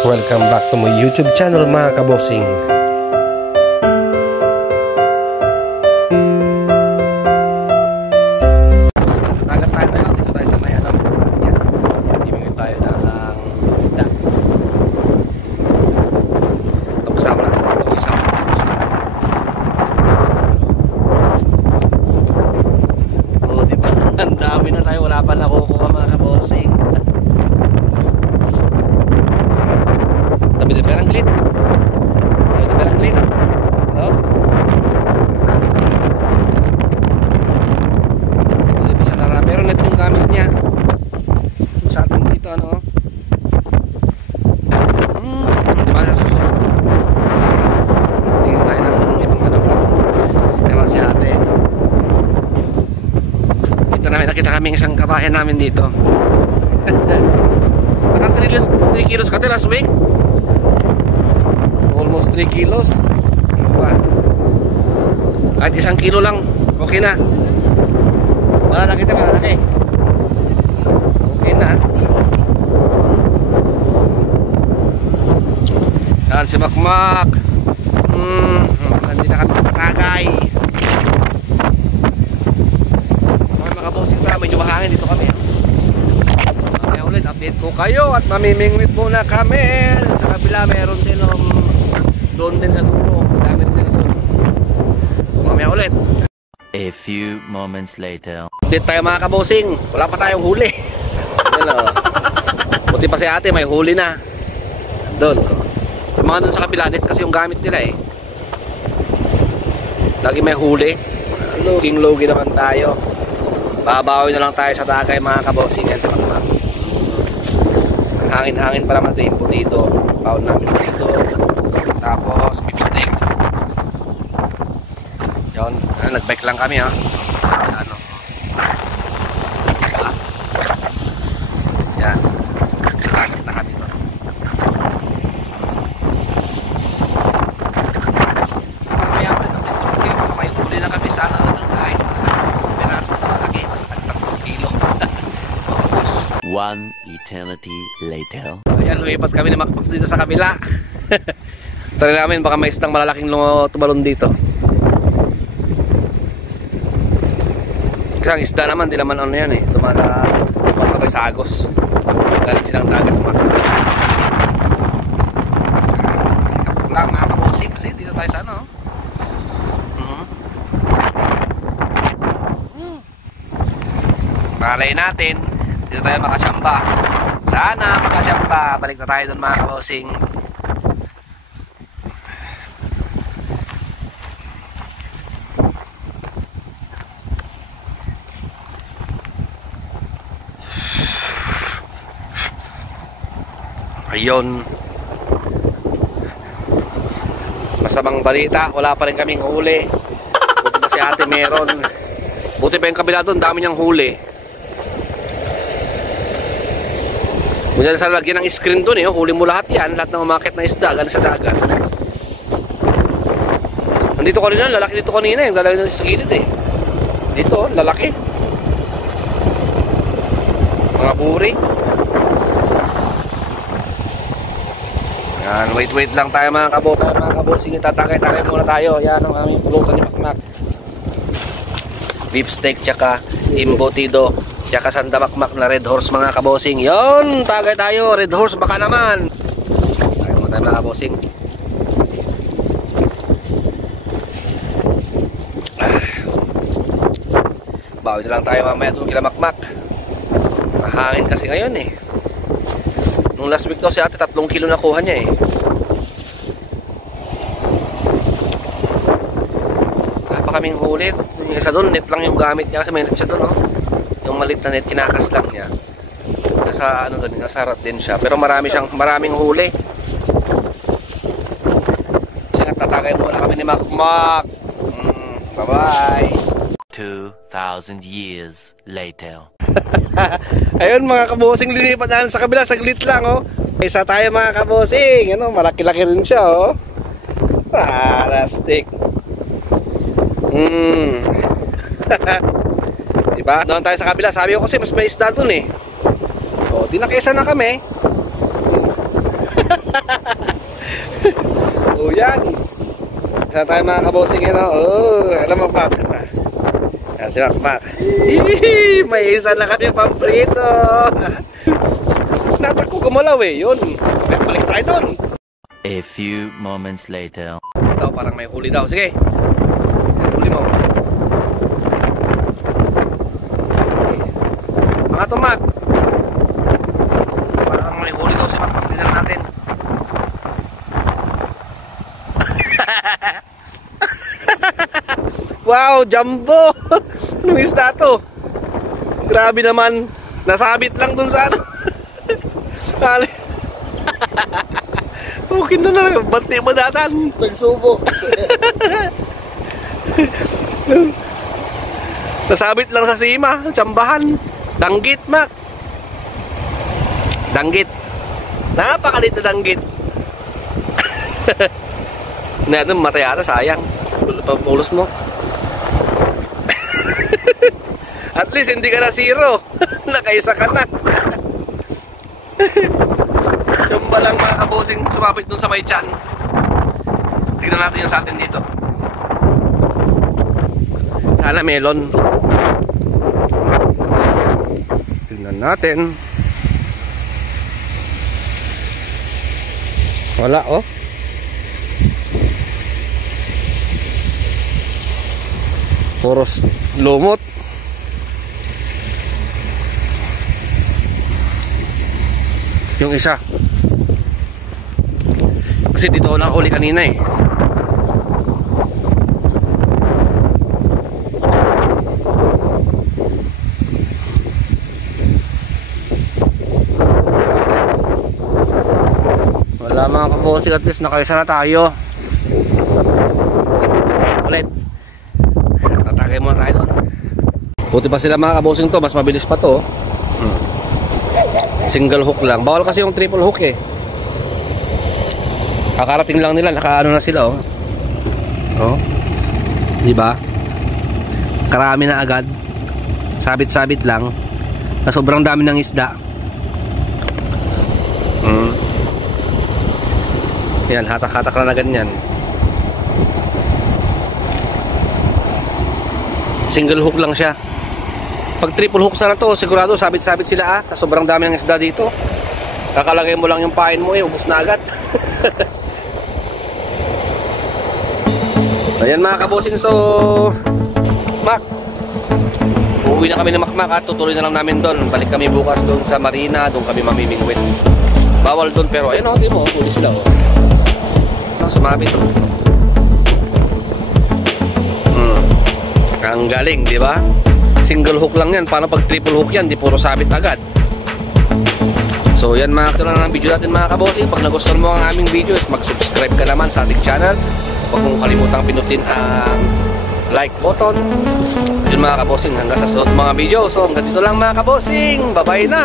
Welcome back to my YouTube channel mga kabosing. Tagat tayo ngayon, dito tayo sa may alam. Ibigay tayo ng isda. Ito kasama natin ito isang oh, diba? Ang dami na tayo, wala pa nakukuha mga kabosing. Dami perang glit. Dami perang glit. Oh. Hindi bisa nara, pero net yung gamit niya. Sa atin dito ano. Di ba sa susunod? Tingnan tayo ng ibang ano. Ewan si ate. Dito namin nakita kami isang kabayan namin dito. Parang 3 kilos ka last week. Almost 3 kilos. Kahit 1 kilo lang, okay na. Malalaki ito, malalaki. Okay na. Yan si Makmak. Hindi na kami nakatagay. Okay mga kabosing na, medyo mahangin dito kami. Kaya ulit, update ko kayo at mamimingwit muna kami. Sa kabila meron din doon din sa dulo. Dami rin din doon. So mamaya ulit. A few moments later. Update tayo mga kabosing. Wala pa tayong huli. Buti pa si ate may huli na. Doon. Yung mga doon sa kabila net kasi yung gamit nila eh. Lagi may huli. Luging-lugi naman tayo. Babawi na lang tayo sa dagay mga kabosing. Yan sa mga hangin-hangin pa naman ito yung putito. Baon namin dito. Tapos beef steak. Yun, nag-bike lang kami ha. Sa ano. Diba? Yan. Sinagit na kami doon. Mamaya ulit ang dito. Okay, baka may huli na kami. Sana naman kahit peraso na malaki. 3 kilo. 1 eternity later. Ayan, lumipat kami ni Makmak dito sa kabila. Try namin, baka may isang malalaking tumalon dito. Kasi ang isda naman, di naman ano yan eh. Tumasabay sa agos. Galing silang dagat. Lang mga kabosing kasi dito tayo sa ano. Malay natin, dito tayo makachamba. Sana makachamba. Balik na tayo dun mga kabosing. Ayun. Masamang balita, wala pa rin kaming huli. Buti pa si ate meron. Buti pa yung kabila doon, dami niyang huli. Muna sa lagyan ng screen doon eh, huli mo lahat yan, lahat ng umakit na isda, galing sa dagat. Nandito kanina, lalaki dito kanina eh, lalaki dito sa gilid eh. Dito, lalaki. Mga buri. Yan, wait lang tayo mga kabosing. Tatakay-takay muna tayo. Yan ang aming pulutan ni Makmak. Beef steak tsaka embutido tsaka sanda Makmak na red horse mga kabosing. Yon, tagay tayo. Red horse baka naman. Tayo muna tayo mga kabosing. Bawi na lang tayo mamaya doon kila Makmak. Mahangin kasi ngayon eh. Nung last week daw si ate 3 kilo nakuha niya eh. Wala pa kaming huli. Yung isa doon, net lang yung gamit niya kasi may net siya doon oh. Yung malit na net, kinakas lang niya. Nasa ano doon, nasa rat din siya. Pero maraming huli. Kasi nagtatagay muna kami ni Makmak. Bye bye. 2,000 years later. Ayun mga kabosing, linipat na sa kabila, saglit lang oh. Isa tayo mga kabosing, ano, malaki-laki rin siya oh. Plastic. Diba? Doon tayo sa kabila, sabi ko kasi mas may isda dun eh. O, di nakisa na kami. O yan. Saan tayo mga kabosing yun? Alam mo Pak. Yan si Pak. May isa na kami pamprito. Natak ko gumalaw eh. Yun. Balik tayo doon. A few moments later. Ito parang may huli daw. Sige. Huli mo. Mga tumak. Parang may huli daw si Pak. Tingnan natin. Wow, jumbo! Anong isda to? Grabe naman. Nasabit lang dun sa ano. Okay na lang. Banti mo datan. Sagsubo. Nasabit lang sa sima. Tsambahan. Danggit, Mak. Danggit. Napakalit na danggit. Na ano, matay ata, sayang. Pulos mo. At least hindi ka na zero. Nakaisa ka na. Tsamba lang mga kabosing sumapit dun sa may tiyan. Tignan natin yung sa atin dito. Sana melon. Tignan natin. Wala oh. Puros lumot. Yung isa. Kasi dito lang uli kanina eh. Wala mga kabosing, at least nakaisa na tayo. Ulit. Tatagay muna tayo doon. Buti pa sila mga kabosing to, mas mabilis pa to. Single hook lang. Bawal kasi yung triple hook eh. Kakarating lang nila, nakaano na sila oh. Oh. Di ba? Karami na agad. Sabit-sabit lang. Na sobrang dami ng isda. Yan, hatak-hatak na ganyan. Single hook lang siya. Pag triple hook sana to, sigurado sabit-sabit sila ah. Sobrang dami ng isda dito. Kakalagay mo lang yung pain mo eh, ubos na agad. Ayan mga kabosing, so Mac, uuwi na kami ng Makmak at tutuloy na lang namin doon. Balik kami bukas doon sa Marina, doon kami mamimingwit. Bawal doon pero ayun oh, di mo, huli sila oh. Sumabit. Ang galing, di ba? Single hook lang yan. Paano pag triple hook yan? Di puro sabit agad. So yan mga ito na ng video natin mga kabosing. Pag nagustuhan mo ang aming videos, mag-subscribe ka naman sa ating channel. Huwag mong kalimutang pinutin ang like button. Yun mga kabosing, hanggang sa sunod mga video. So hanggang dito lang mga kabosing. Bye bye na.